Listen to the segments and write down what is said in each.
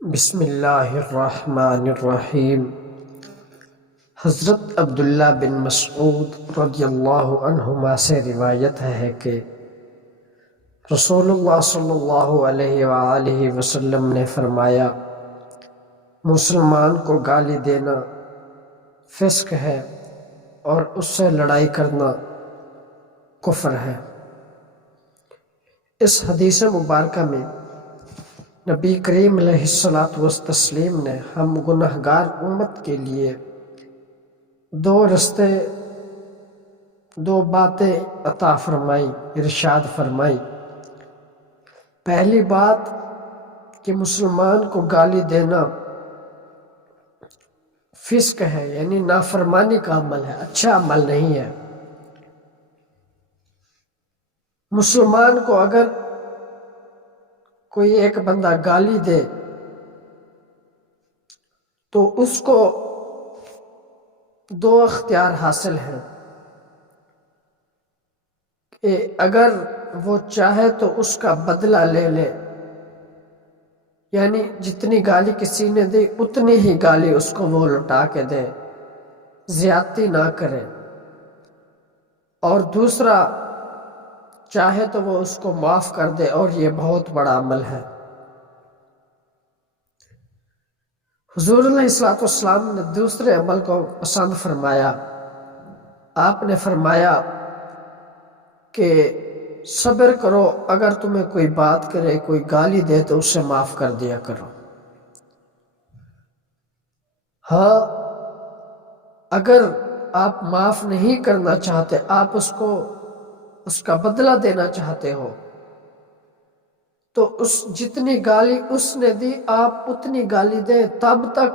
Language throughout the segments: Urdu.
بسم اللہ الرحمن الرحیم۔ حضرت عبداللہ بن مسعود رضی اللہ عنہما سے روایت ہے کہ رسول اللہ صلی اللہ علیہ وآلہ وسلم نے فرمایا، مسلمان کو گالی دینا فسق ہے اور اس سے لڑائی کرنا کفر ہے۔ اس حدیث مبارکہ میں نبی کریم علیہ الصلاۃ والتسلیم نے ہم گنہگار امت کے لیے دو باتیں عطا فرمائی، ارشاد فرمائی۔ پہلی بات کہ مسلمان کو گالی دینا فسق ہے، یعنی نافرمانی کا عمل ہے، اچھا عمل نہیں ہے۔ مسلمان کو اگر کوئی ایک بندہ گالی دے تو اس کو دو اختیار حاصل ہیں کہ اگر وہ چاہے تو اس کا بدلہ لے لے، یعنی جتنی گالی کسی نے دی اتنی ہی گالی اس کو وہ لوٹا کے دے، زیادتی نہ کرے، اور دوسرا چاہے تو وہ اس کو معاف کر دے، اور یہ بہت بڑا عمل ہے۔ حضور علیہ السلام نے دوسرے عمل کو پسند فرمایا۔ آپ نے فرمایا کہ صبر کرو، اگر تمہیں کوئی بات کرے، کوئی گالی دے تو اسے معاف کر دیا کرو۔ ہاں، اگر آپ معاف نہیں کرنا چاہتے، آپ اس کا بدلہ دینا چاہتے ہو، تو جتنی گالی اس نے دی آپ اتنی گالی دیں، تب تک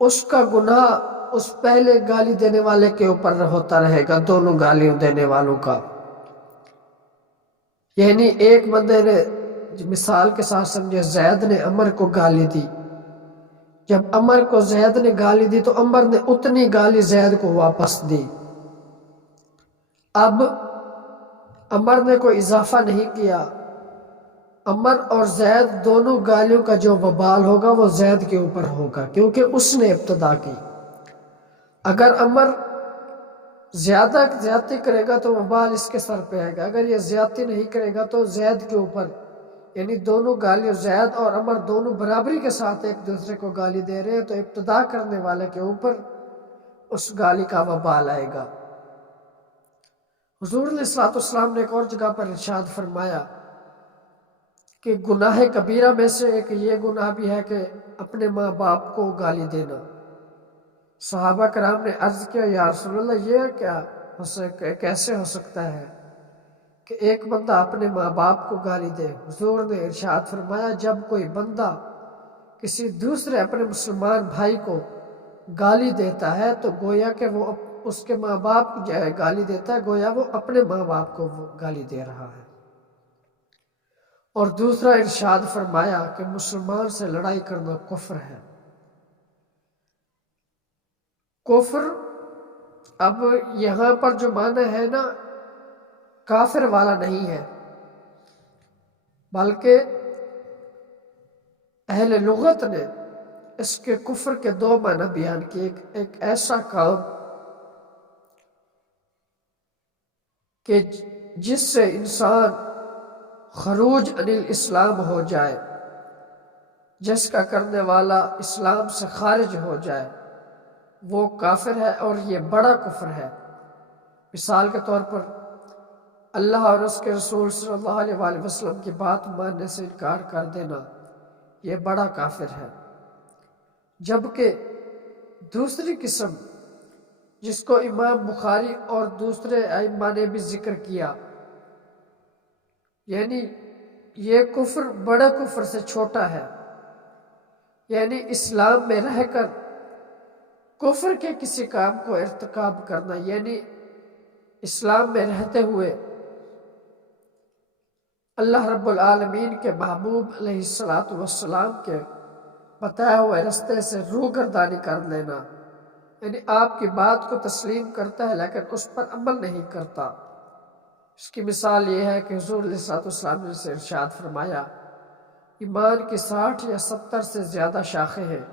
اس کا گناہ اس پہلے گالی دینے والے کے اوپر ہوتا رہے گا، دونوں گالیوں دینے والوں کا۔ یعنی ایک بندے نے، مثال کے ساتھ سمجھے، زید نے عمر کو گالی دی، جب عمر کو زید نے گالی دی تو عمر نے اتنی گالی زید کو واپس دی۔ اب عمر نے کوئی اضافہ نہیں کیا، عمر اور زید دونوں گالیوں کا جو وبال ہوگا وہ زید کے اوپر ہوگا، کیونکہ اس نے ابتدا کی۔ اگر عمر زیادتی کرے گا تو وبال اس کے سر پہ آئے گا، اگر یہ زیادتی نہیں کرے گا تو زید کے اوپر، یعنی دونوں گالیوں، زید اور عمر دونوں برابری کے ساتھ ایک دوسرے کو گالی دے رہے ہیں، تو ابتدا کرنے والے کے اوپر اس گالی کا وبال آئے گا۔ حضور علیہ السلام نے ایک اور جگہ پر ارشاد فرمایا کہ گناہ کبیرہ میں سے ایک یہ گناہ بھی ہے کہ اپنے ماں باپ کو گالی دینا۔ صحابہ کرام نے عرض کیا، یا رسول اللہ، یہ کیسے ہو سکتا ہے کہ ایک بندہ اپنے ماں باپ کو گالی دے؟ حضور نے ارشاد فرمایا، جب کوئی بندہ کسی دوسرے اپنے مسلمان بھائی کو گالی دیتا ہے تو گویا کہ وہ اس کے ماں باپ کو گالی دیتا ہے، گویا وہ اپنے ماں باپ کو وہ گالی دے رہا ہے۔ اور دوسرا ارشاد فرمایا کہ مسلمان سے لڑائی کرنا کفر ہے۔ کفر اب یہاں پر جو معنی ہے نا، کافر والا نہیں ہے، بلکہ اہل لغت نے اس کے کفر کے دو معنی بیان کیے۔ ایک ایسا کام کہ جس سے انسان خروج عن الاسلام ہو جائے، جس کا کرنے والا اسلام سے خارج ہو جائے، وہ کافر ہے، اور یہ بڑا کفر ہے۔ مثال کے طور پر اللہ اور اس کے رسول صلی اللہ علیہ وآلہ وسلم کی بات ماننے سے انکار کر دینا، یہ بڑا کافر ہے۔ جبکہ دوسری قسم، جس کو امام بخاری اور دوسرے ائمہ نے بھی ذکر کیا، یعنی یہ کفر بڑے کفر سے چھوٹا ہے، یعنی اسلام میں رہ کر کفر کے کسی کام کو ارتکاب کرنا، یعنی اسلام میں رہتے ہوئے اللہ رب العالمین کے محبوب علیہ السلام کے بتائے ہوئے رستے سے روگردانی کر لینا، یعنی آپ کی بات کو تسلیم کرتا ہے لیکن اس پر عمل نہیں کرتا۔ اس کی مثال یہ ہے کہ حضور علیہ السلام نے سے ارشاد فرمایا، ایمان کی 60 یا 70 سے زیادہ شاخیں ہیں،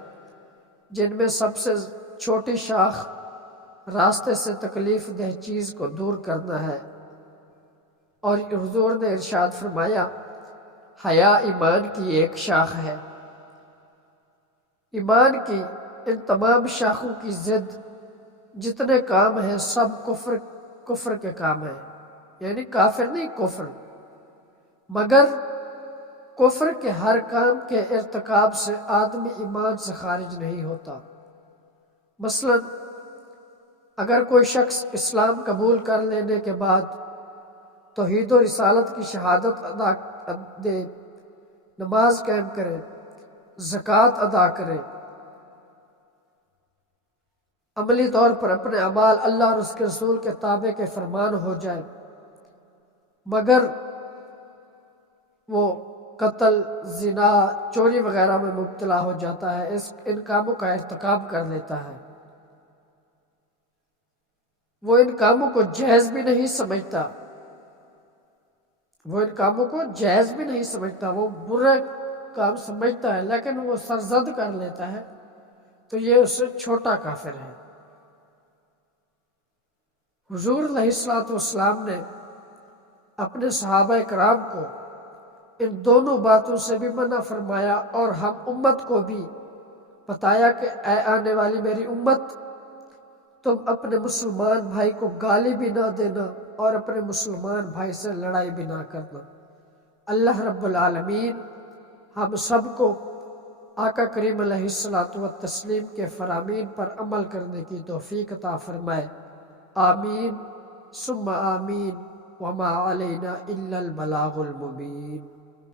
جن میں سب سے چھوٹی شاخ راستے سے تکلیف دہ چیز کو دور کرنا ہے۔ اور حضور نے ارشاد فرمایا، حیا ایمان کی ایک شاخ ہے۔ ایمان کی ان تمام شاخوں کی ضد جتنے کام ہیں سب کفر کے کام ہیں، یعنی کافر نہیں، کفر۔ مگر کفر کے ہر کام کے ارتکاب سے آدمی ایمان سے خارج نہیں ہوتا۔ مثلا اگر کوئی شخص اسلام قبول کر لینے کے بعد توحید و رسالت کی شہادت ادا دے، نماز قائم کرے، زکوٰۃ ادا کرے، عملی طور پر اپنے اعمال اللہ اور اس کے رسول کے تابع کے فرمان ہو جائے، مگر وہ قتل، زنا، چوری وغیرہ میں مبتلا ہو جاتا ہے، ان کاموں کا ارتکاب کر لیتا ہے، وہ ان کاموں کو جائز بھی نہیں سمجھتا، وہ برے کام سمجھتا ہے لیکن وہ سرزد کر لیتا ہے، تو یہ اس سے چھوٹا کافر ہے۔ حضور علیہ الصلوۃ والسلام نے اپنے صحابہ کرام کو ان دونوں باتوں سے بھی منع فرمایا اور ہم امت کو بھی بتایا کہ اے آنے والی میری امت، تم اپنے مسلمان بھائی کو گالی بھی نہ دینا اور اپنے مسلمان بھائی سے لڑائی بھی نہ کرنا۔ اللہ رب العالمین ہم سب کو آقا کریم علیہ الصلوۃ والتسلیم کے فرامین پر عمل کرنے کی توفیق عطا فرمائے۔ آمین ثم آمین، وما علینا الا البلاغ المبین۔